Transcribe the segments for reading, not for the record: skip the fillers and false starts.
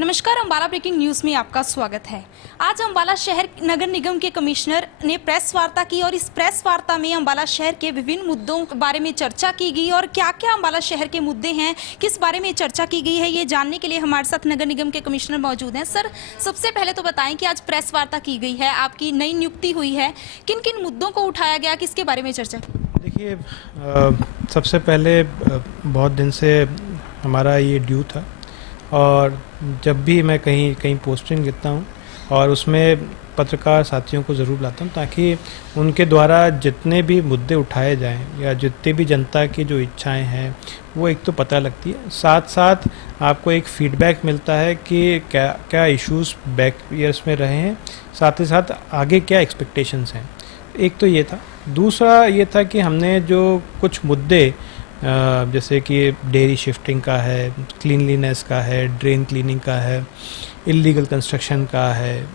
नमस्कार, Ambala breaking news में आपका स्वागत है। आज अम्बाला शहर नगर निगम के कमिश्नर ने प्रेस वार्ता की और इस प्रेस वार्ता में अम्बाला शहर के विभिन्न मुद्दों के बारे में चर्चा की गई और क्या क्या अम्बाला शहर के मुद्दे हैं, किस बारे में चर्चा की गई है, ये जानने के लिए हमारे साथ नगर निगम के कमिश्नर मौजूद हैं। सर, सबसे पहले तो बताएं कि आज प्रेस वार्ता की गई है, आपकी नई नियुक्ति हुई है, किन किन मुद्दों को उठाया गया, किसके बारे में चर्चा की? देखिए, सबसे पहले बहुत दिन से हमारा ये ड्यू था और जब भी मैं कहीं पोस्टिंग लिखता हूँ और उसमें पत्रकार साथियों को ज़रूर लाता हूँ ताकि उनके द्वारा जितने भी मुद्दे उठाए जाएं या जितने भी जनता की जो इच्छाएं हैं वो एक तो पता लगती है, साथ साथ आपको एक फीडबैक मिलता है कि क्या क्या इश्यूज़ बैक ईयर्स में रहे हैं, साथ ही साथ आगे क्या एक्सपेक्टेशंस हैं। एक तो ये था। दूसरा ये था कि हमने जो कुछ मुद्दे जैसे कि डेयरी शिफ्टिंग का है, क्लीनलीनेस का है, ड्रेन क्लीनिंग का है, इलीगल कंस्ट्रक्शन का है,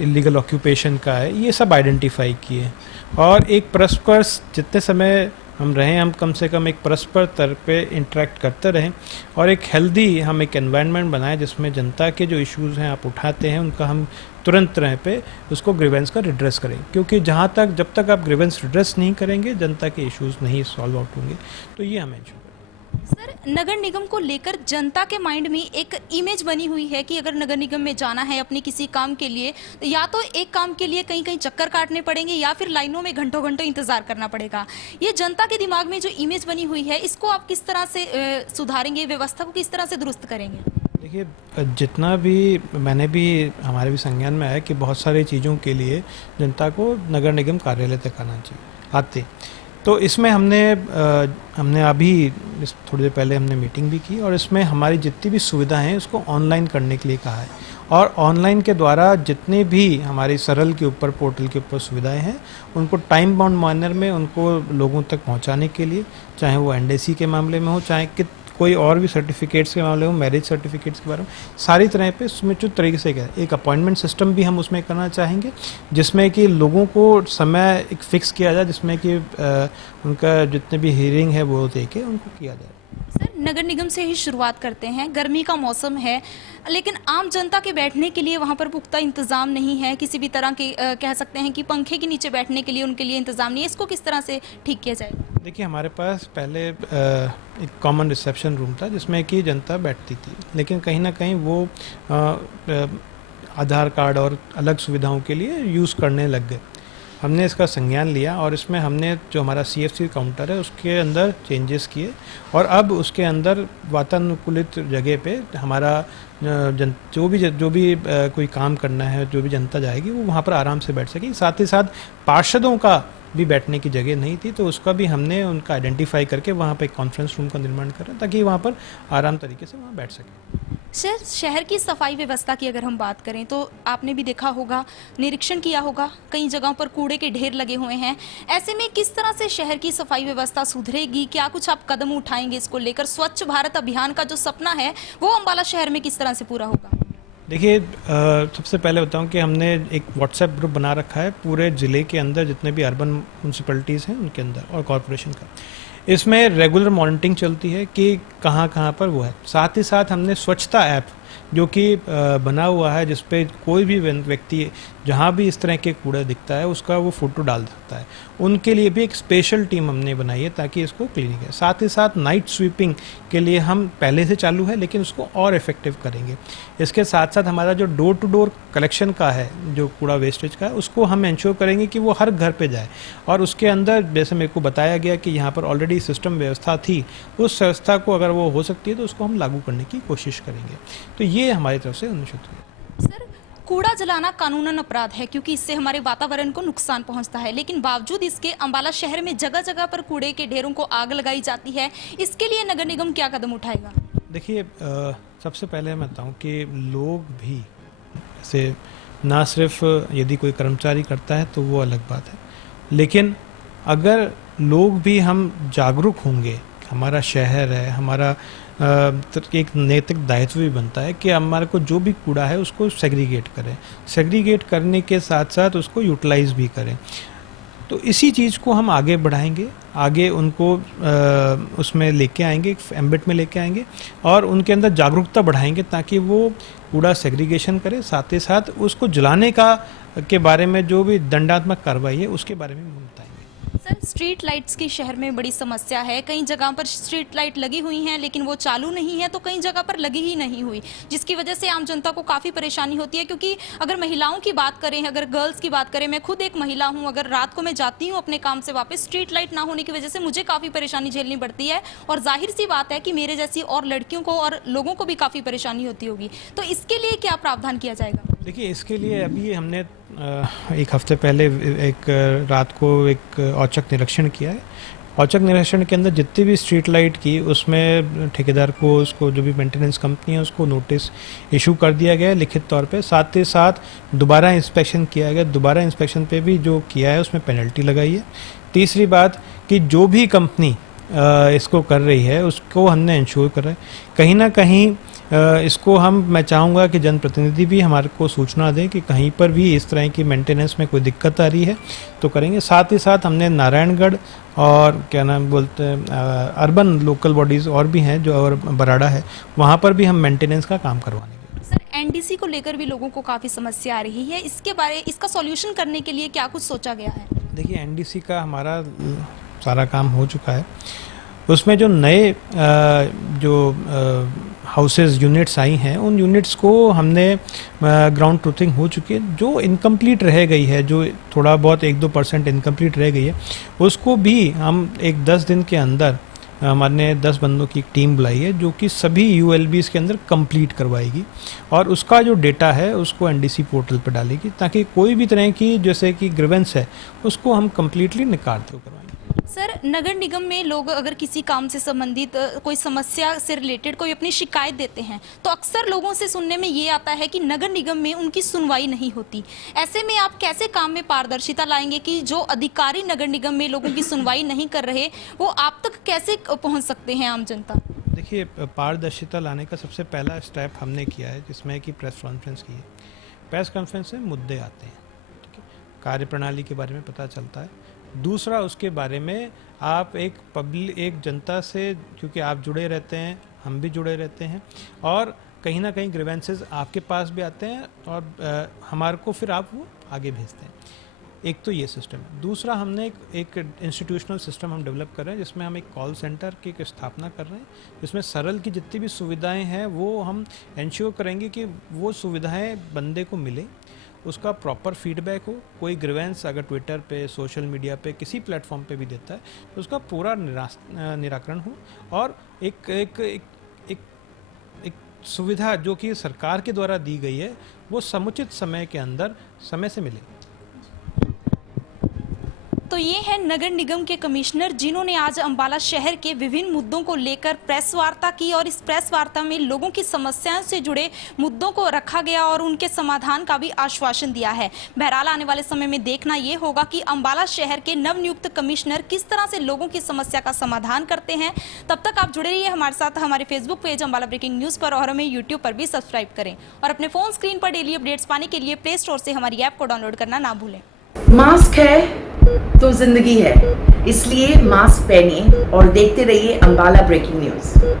इलीगल ऑक्यूपेशन का है, ये सब आइडेंटिफाई किए और एक परस्पर जितने समय हम रहें, हम कम से कम एक परस्पर स्तर पे इंटरेक्ट करते रहें और एक हेल्दी हम एक एनवायरनमेंट बनाएं जिसमें जनता के जो इश्यूज़ हैं आप उठाते हैं उनका हम तुरंत तरह पे उसको ग्रीवेंस का रिड्रेस करें, क्योंकि जब तक आप ग्रीवेंस रिड्रेस नहीं करेंगे जनता के इश्यूज़ नहीं सॉल्व आउट होंगे। तो ये हमें सर, नगर निगम को लेकर जनता के माइंड में एक इमेज बनी हुई है कि अगर नगर निगम में जाना है अपने किसी काम के लिए, या तो एक काम के लिए कहीं कहीं चक्कर काटने पड़ेंगे या फिर लाइनों में घंटों घंटों इंतजार करना पड़ेगा। ये जनता के दिमाग में जो इमेज बनी हुई है, इसको आप किस तरह से सुधारेंगे, व्यवस्था को किस तरह से दुरुस्त करेंगे? देखिए, जितना भी मैंने भी हमारे भी संज्ञान में आया कि बहुत सारी चीज़ों के लिए जनता को नगर निगम कार्यालय तक आना चाहिए आते, तो इसमें हमने अभी थोड़ी देर पहले हमने मीटिंग भी की और इसमें हमारी जितनी भी सुविधाएं हैं उसको ऑनलाइन करने के लिए कहा है और ऑनलाइन के द्वारा जितने भी हमारी सरल के ऊपर पोर्टल के ऊपर सुविधाएं हैं उनको टाइम बाउंड मैनर में उनको लोगों तक पहुंचाने के लिए, चाहे वो एनडीसी के मामले में हो, चाहे कोई और भी सर्टिफिकेट्स के मामले में, मैरिज सर्टिफिकेट्स के बारे में, सारी तरह पे सुनिश्चित तरीके से क्या एक अपॉइंटमेंट सिस्टम भी हम उसमें करना चाहेंगे जिसमें कि लोगों को समय एक फिक्स किया जाए जिसमें कि उनका जितने भी हियरिंग है वो देके उनको किया जाए। सर, नगर निगम से ही शुरुआत करते हैं। गर्मी का मौसम है लेकिन आम जनता के बैठने के लिए वहाँ पर पुख्ता इंतजाम नहीं है, किसी भी तरह के कह सकते हैं कि पंखे के नीचे बैठने के लिए उनके लिए इंतजाम नहीं है, इसको किस तरह से ठीक किया जाए? देखिए, हमारे पास पहले एक कॉमन रिसेप्शन रूम था जिसमें कि जनता बैठती थी, लेकिन कहीं ना कहीं वो आधार कार्ड और अलग सुविधाओं के लिए यूज़ करने लग गए। हमने इसका संज्ञान लिया और इसमें हमने जो हमारा CFC काउंटर है उसके अंदर चेंजेस किए और अब उसके अंदर वातानुकूलित जगह पे हमारा जो भी कोई काम करना है, जो भी जनता जाएगी वो वहाँ पर आराम से बैठ सकेगी। साथ ही साथ पार्षदों का भी बैठने की जगह नहीं थी, तो उसका भी हमने उनका आइडेंटिफाई करके वहाँ पे एक कॉन्फ्रेंस रूम का निर्माण करें ताकि वहाँ पर आराम तरीके से वहाँ बैठ सकें। सर, शहर की सफाई व्यवस्था की अगर हम बात करें तो आपने भी देखा होगा, निरीक्षण किया होगा, कई जगहों पर कूड़े के ढेर लगे हुए हैं। ऐसे में किस तरह से शहर की सफाई व्यवस्था सुधरेगी, क्या कुछ आप कदम उठाएंगे इसको लेकर? स्वच्छ भारत अभियान का जो सपना है वो अम्बाला शहर में किस तरह से पूरा होगा? देखिए, सबसे पहले बताऊं कि हमने एक व्हाट्सएप ग्रुप बना रखा है पूरे ज़िले के अंदर जितने भी अर्बन म्यूनसिपैलिटीज़ हैं उनके अंदर और कॉरपोरेशन का। इसमें रेगुलर मॉनिटरिंग चलती है कि कहाँ कहाँ पर वो है। साथ ही साथ हमने स्वच्छता ऐप जो कि बना हुआ है जिस पे कोई भी व्यक्ति जहाँ भी इस तरह के कूड़ा दिखता है उसका वो फ़ोटो डाल सकता है। उनके लिए भी एक स्पेशल टीम हमने बनाई है ताकि इसको क्लीनिंग है। साथ ही साथ नाइट स्वीपिंग के लिए हम पहले से चालू है लेकिन उसको और इफेक्टिव करेंगे। इसके साथ साथ हमारा जो डोर टू डोर कलेक्शन का है, जो कूड़ा वेस्टेज का है, उसको हम इंश्योर करेंगे कि वो हर घर पे जाए और उसके अंदर जैसे मेरे को बताया गया कि यहाँ पर ऑलरेडी सिस्टम व्यवस्था थी, उस व्यवस्था को अगर वो हो सकती है तो उसको हम लागू करने की कोशिश करेंगे। तो ये हमारी तरफ से निश्चित हुआ। सर, कूड़ा जलाना कानूनन अपराध है क्योंकि इससे हमारे वातावरण को नुकसान पहुंचता है, लेकिन बावजूद इसके अम्बाला शहर में जगह जगह पर कूड़े के ढेरों को आग लगाई जाती है। इसके लिए नगर निगम क्या कदम उठाएगा? देखिए, सबसे पहले मैं बताऊं कि लोग भी जैसे ना सिर्फ यदि कोई कर्मचारी करता है तो वो अलग बात है, लेकिन अगर लोग भी हम जागरूक होंगे, हमारा शहर है, हमारा एक नैतिक दायित्व भी बनता है कि हमारे को जो भी कूड़ा है उसको सेग्रीगेट करें। सेग्रीगेट करने के साथ साथ उसको यूटिलाइज भी करें। तो इसी चीज़ को हम आगे बढ़ाएंगे, आगे उनको उसमें लेके आएंगे, एक एम्बिट में लेके आएंगे और उनके अंदर जागरूकता बढ़ाएंगे ताकि वो कूड़ा सेग्रीगेशन करे, साथ ही साथ उसको जलाने का के बारे में जो भी दंडात्मक कार्रवाई है उसके बारे में बताएंगे। सर, स्ट्रीट लाइट्स की शहर में बड़ी समस्या है। कई जगह पर स्ट्रीट लाइट लगी हुई हैं लेकिन वो चालू नहीं है, तो कई जगह पर लगी ही नहीं हुई, जिसकी वजह से आम जनता को काफ़ी परेशानी होती है। क्योंकि अगर महिलाओं की बात करें, अगर गर्ल्स की बात करें, मैं खुद एक महिला हूं, अगर रात को मैं जाती हूं अपने काम से वापस, स्ट्रीट लाइट ना होने की वजह से मुझे काफ़ी परेशानी झेलनी पड़ती है और जाहिर सी बात है कि मेरे जैसी और लड़कियों को और लोगों को भी काफ़ी परेशानी होती होगी। तो इसके लिए क्या प्रावधान किया जाएगा? देखिए, इसके लिए अभी हमने एक हफ्ते पहले एक रात को एक औचक निरीक्षण किया है। औचक निरीक्षण के अंदर जितनी भी स्ट्रीट लाइट की उसमें ठेकेदार को, उसको जो भी मेंटेनेंस कंपनी है उसको नोटिस इशू कर दिया गया है लिखित तौर पे। साथ ही साथ दोबारा इंस्पेक्शन किया गया, दोबारा इंस्पेक्शन पे भी जो किया है उसमें पेनल्टी लगाई है। तीसरी बात कि जो भी कंपनी इसको कर रही है उसको हमने इंश्योर कर रहे हैं। कहीं ना कहीं इसको मैं चाहूँगा कि जनप्रतिनिधि भी हमारे को सूचना दें कि कहीं पर भी इस तरह की मेंटेनेंस में कोई दिक्कत आ रही है तो करेंगे। साथ ही साथ हमने नारायणगढ़ और क्या नाम बोलते हैं अर्बन लोकल बॉडीज़ और भी हैं जो, और बराड़ा है, वहाँ पर भी हम मेंटेनेंस का काम करवाएंगे। सर, एनडीसी को लेकर भी लोगों को काफ़ी समस्या आ रही है, इसका सॉल्यूशन करने के लिए क्या कुछ सोचा गया है? देखिए, एनडीसी का हमारा सारा काम हो चुका है। उसमें जो नए हाउसेस यूनिट्स आई हैं उन यूनिट्स को हमने ग्राउंड ट्रूथिंग हो चुकी है। जो इनकम्प्लीट रह गई है, जो थोड़ा बहुत 1-2% इनकम्प्लीट रह गई है, उसको भी हम एक 10 दिन के अंदर हमने 10 बंदों की एक टीम बुलाई है जो कि सभी यूएलबीज़ के अंदर कंप्लीट करवाएगी और उसका जो डेटा है उसको एनडीसी पोर्टल पर डालेगी ताकि कोई भी तरह की जैसे कि ग्रीवेंस है उसको हम कंप्लीटली निकालते हुए करवाएंगे। सर, नगर निगम में लोग अगर किसी काम से संबंधित कोई समस्या से रिलेटेड कोई अपनी शिकायत देते हैं तो अक्सर लोगों से सुनने में ये आता है कि नगर निगम में उनकी सुनवाई नहीं होती। ऐसे में आप कैसे काम में पारदर्शिता लाएंगे कि जो अधिकारी नगर निगम में लोगों की सुनवाई नहीं कर रहे वो आप तक कैसे पहुंच सकते हैं आम जनता? देखिए, पारदर्शिता लाने का सबसे पहला स्टेप हमने किया है जिसमें कि प्रेस कॉन्फ्रेंस की है। प्रेस कॉन्फ्रेंस में मुद्दे आते हैं, ठीक है, कार्यप्रणाली के बारे में पता चलता है। दूसरा, उसके बारे में आप एक जनता से, क्योंकि आप जुड़े रहते हैं, हम भी जुड़े रहते हैं और कहीं ना कहीं ग्रीवेंसेस आपके पास भी आते हैं और हमारे को फिर आप वो आगे भेजते हैं। एक तो ये सिस्टम है। दूसरा, हमने एक इंस्टीट्यूशनल सिस्टम हम डेवलप कर रहे हैं जिसमें हम एक कॉल सेंटर की स्थापना कर रहे हैं जिसमें सरल की जितनी भी सुविधाएं हैं वो हम इंश्योर करेंगे कि वो सुविधाएं बंदे को मिले, उसका प्रॉपर फीडबैक हो। कोई ग्रीवेंस अगर ट्विटर पे, सोशल मीडिया पे, किसी प्लेटफॉर्म पे भी देता है तो उसका पूरा निराकरण हो और एक सुविधा जो कि सरकार के द्वारा दी गई है वो समुचित समय के अंदर समय से मिले। तो ये है नगर निगम के कमिश्नर जिन्होंने आज अंबाला शहर के विभिन्न मुद्दों को लेकर प्रेस वार्ता की और इस प्रेस वार्ता में लोगों की समस्याओं से जुड़े मुद्दों को रखा गया और उनके समाधान का भी आश्वासन दिया है। बहरहाल आने वाले समय में देखना ये होगा कि अंबाला शहर के नवनियुक्त कमिश्नर किस तरह से लोगों की समस्या का समाधान करते हैं। तब तक आप जुड़े रहिए हमारे साथ, हमारे Facebook page Ambala breaking news पर और हमें यूट्यूब पर भी सब्सक्राइब करें और अपने फोन स्क्रीन पर डेली अपडेट्स पाने के लिए प्ले स्टोर से हमारी ऐप को डाउनलोड करना ना भूलें। मास्क है तो जिंदगी है, इसलिए मास्क पहनिए और देखते रहिए अंबाला ब्रेकिंग न्यूज़।